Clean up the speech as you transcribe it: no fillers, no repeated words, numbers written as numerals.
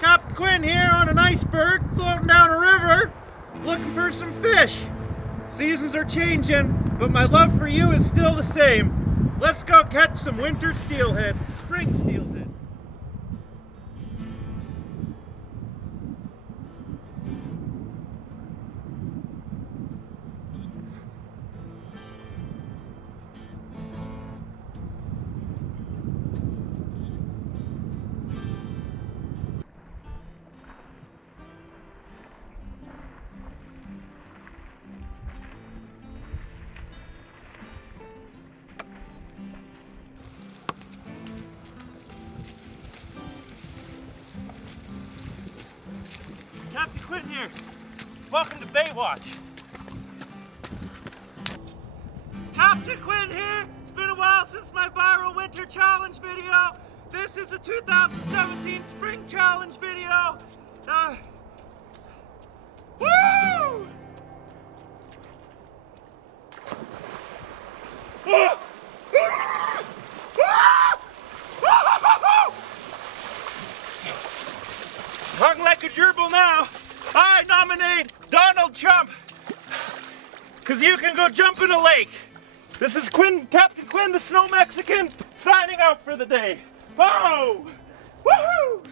Captain Quinn here on an iceberg, floating down a river, looking for some fish. Seasons are changing, but my love for you is still the same. Let's go catch some winter steelhead, spring steelhead. Captain Quinn here. Welcome to Baywatch. Captain Quinn here. It's been a while since my viral winter challenge video. This is the 2017 spring challenge video. Woo! Hung like a gerbil now. I nominate Donald Trump, because you can go jump in a lake. This is Captain Quinn, the Snow Mexican, signing out for the day. Oh! Woohoo!